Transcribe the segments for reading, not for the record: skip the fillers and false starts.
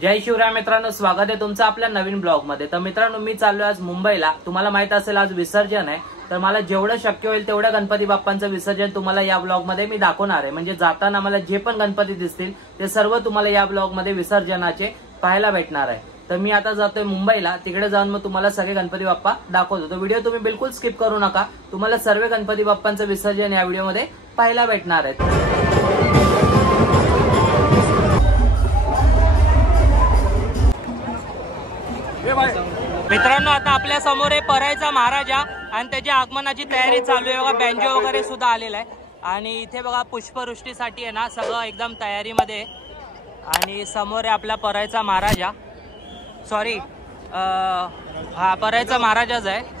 जय शिवराय मित्रांनो, स्वागत आहे तुमचं आपल्या नवीन ब्लॉग मध्ये। तर मित्रांनो, मी चाललोय आज मुंबईला। तुम्हाला माहित असेल आज विसर्जन आहे, तर मला जेवढं शक्य होईल तेवढ्या गणपती बाप्पांचं विसर्जन तुम्हाला या ब्लॉग मध्ये मी दाखवणार आहे। म्हणजे जाताना मला जे पण गणपती दिसतील ते सर्व तुम्हाला या ब्लॉग मध्ये विसर्जनाचे पाहायला भेटणार आहे। तर मी आता जातोय मुंबईला, तिकडे जाऊन मग तुम्हाला सगळे गणपती बाप्पा दाखवतो। तो व्हिडिओ तुम्ही बिलकुल स्किप करू नका, तुम्हाला सर्व गणपती बाप्पांचं विसर्जन या व्हिडिओ मध्ये पाहायला भेटणार आहे। मित्रांनो, आता आपल्या समोर आहे परायचा महाराजा आणि त्याच्या आगमनाची तयारी चालू आहे। बघा, बँजो वगैरे सुद्धा आलेला आहे आणि इथे बघा पुष्पवृष्टीसाठी आहे ना, सगळं एकदम तयारीमध्ये। आणि समोर आहे आपला परायचा महाराजा, सॉरी हा परायचा महाराजाच आहे।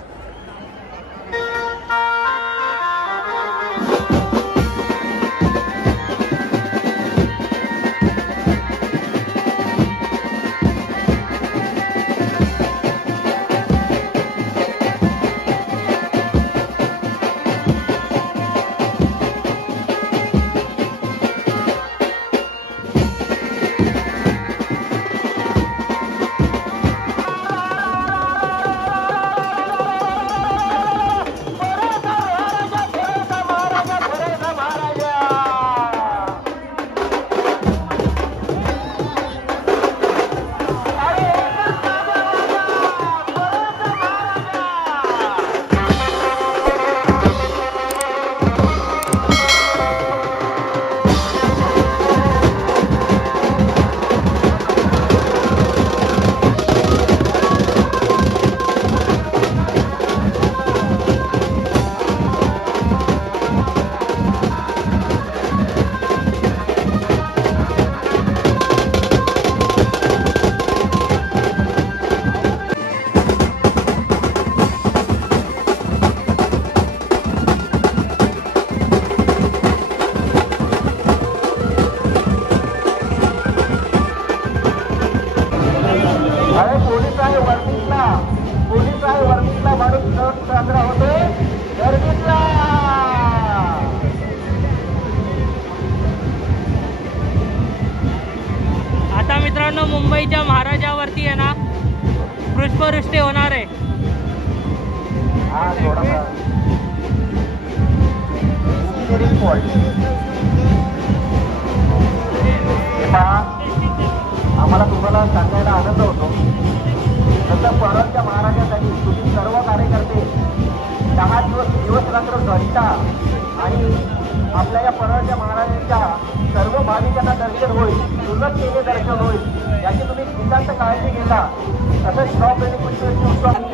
आता मित्रांनो, मुंबईच्या महाराजावरती आहे ना पुष्पवृष्टी होणार आहे। आम्हाला तुम्हाला सांगायला आनंद होतो, जसं परळच्या महाराजांसाठी तुम्ही सर्व कार्यकर्ते 10 दिवस रात्र घंटा आणि आपल्या या परळच्या महाराजांच्या सर्व भाविकांना दर्शन होईल, सुलभ केले दर्शन होईल, याची तुम्ही नितांत काळजी घेता। तसंच शॉप आणि पुष्पवृष्टी उत्सव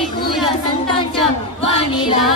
ऐकूया संतांच्या वाणीला.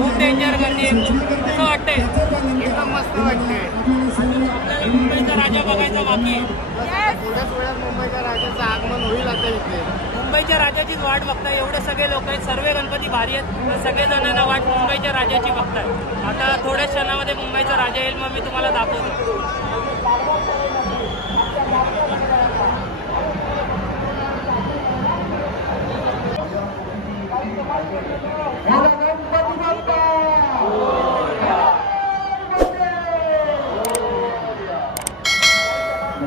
खूप डेंजर गर्दी आहे. कसं वाटतंय? एकदम मस्त वाटतंय. आपल्याला मुंबईचा राजा बघायचा बाकी आहे. थोड्याच वेळात मुंबईच्या राजाचं आगमन होईल आता इथे. मुंबईच्या राजाचीच वाट बघताय. एवढे सगळे लोक आहेत, सर्व गणपती भारी आहेत. सगळे जणांना वाट मुंबईच्या राजाची बघताय. आता थोड्याच क्षणामध्ये मुंबईचा राजा येईल, मग मी तुम्हाला दाखवतो. गणपती बाप्पा तर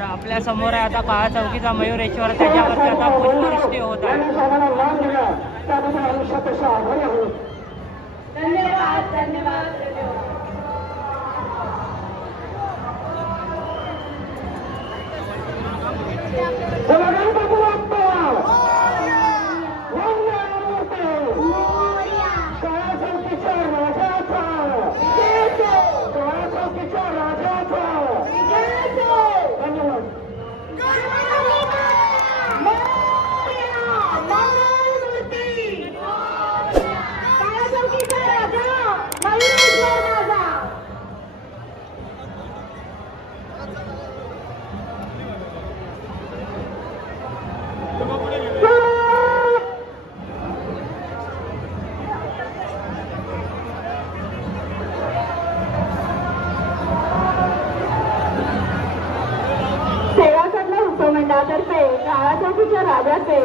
आपल्या समोर आहे आता काळा चौकीचा मयूरेश्वर, त्याच्यावरती आता पुष्पवृष्टी होत आहे. धन्यवाद धन्यवाद. मंडळातर्फे काळा चौकीच्या राजाचे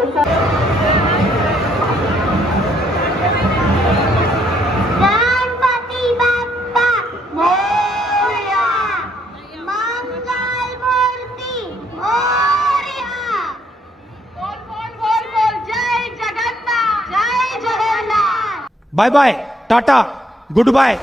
गणपती बाप्पा मोरया, मंगल मूर्ती मोरया. बोल बोल बोल बोल, जय जगन्नाथ, जय Jagannath. Bye bye, tata, good bye.